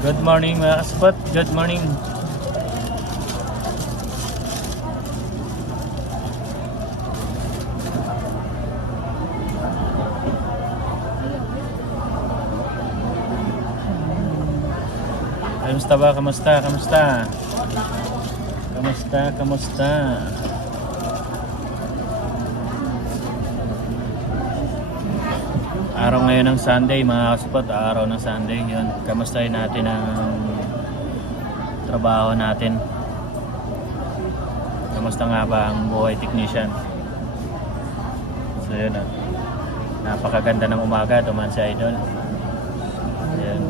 Good morning mga kaspat. Good morning. Kamusta ba? Kamusta? Kamusta? Kamusta? Kamusta? Araw ngayon ng Sunday mga kaspat. Araw ng Sunday yun. Kamustahin natin ang trabaho natin. Kamusta nga ba ang buhay technician? So yun ah. Napakaganda ng umaga. Tuman si Idol. Ayan.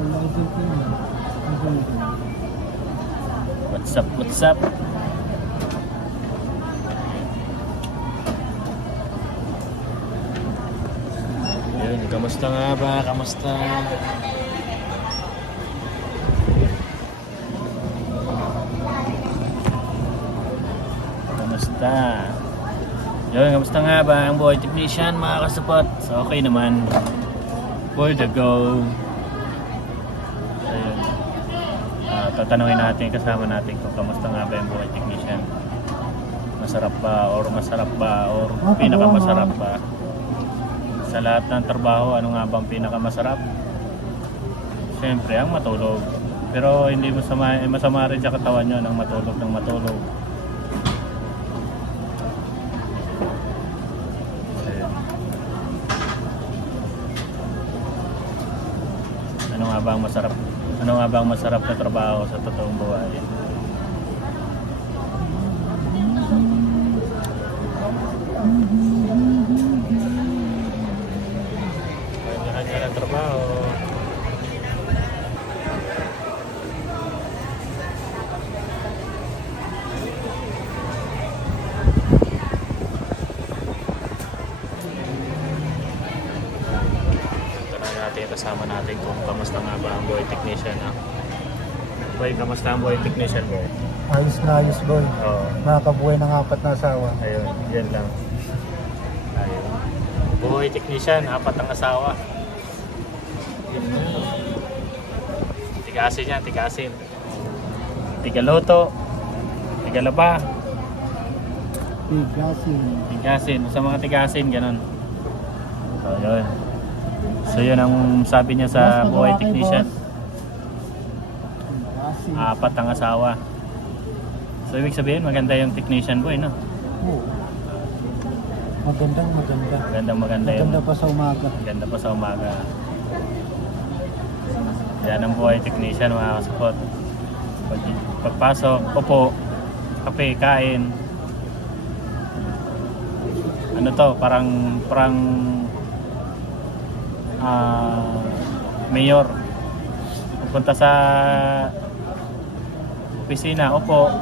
What's up? What's up? Yun, kamusta nga ba? Kamusta? Kamusta? Yun, kamusta nga ba ang buhay technician mga kasupot? So okay naman. For the go. Ayun. Tatanungin natin kasama natin kung kamusta nga ba yung buhay technician. Masarap ba or pinakamasarap ba? Sa lahat ng trabaho, ano nga bang pinakamasarap? Siyempre, ang matulog. Pero hindi masama rin sa katawan yun ang matulog ng matulog. Ayun. Ano nga ba ang masarap? Ano nga ba ang masarap na trabaho sa totoong buhay? Kanya-kanya ng trabaho. Tanong natin kasama natin kung kamusta nga ba ang buhay technician. Boy, kamusta ang buhay technician mo? Ayos na ayos, boy. Oo. Nakakabuhay ng 4 na asawa. Ayun, yan lang. Ayun. Buhay technician, 4 ang asawa. Tigasin yan, tigasin. Tigaloto. Tigalaba. Tigasin. Sa mga tigasin, ganun. So, yun. So, yun ang sabi niya sa buhay technician. 4 ang asawa. So, ibig sabihin, maganda yung technician boy, no? Oo. Maganda. Maganda yung... Maganda pa sa umaga. Ganda pa sa umaga. Yan ang buhay technician mga kasupot. Pagpasok, upo, kape, kain. Ano to? Parang mayor. Pupunta sa opisina, upo,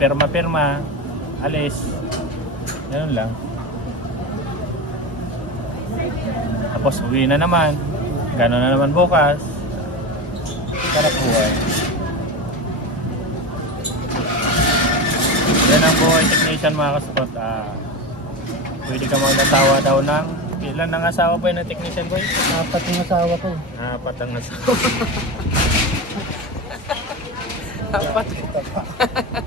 pirma, alis. Ganun lang. Tapos uwi na naman. Gano'n na naman bukas. Sarap buhay. Yan ang buhay technician mga kasupot. Pwede ka mag-asawa daw ng ilan ang asawa ba ng technician boy? 4 yung asawa ko. 4 ang asawa. 4.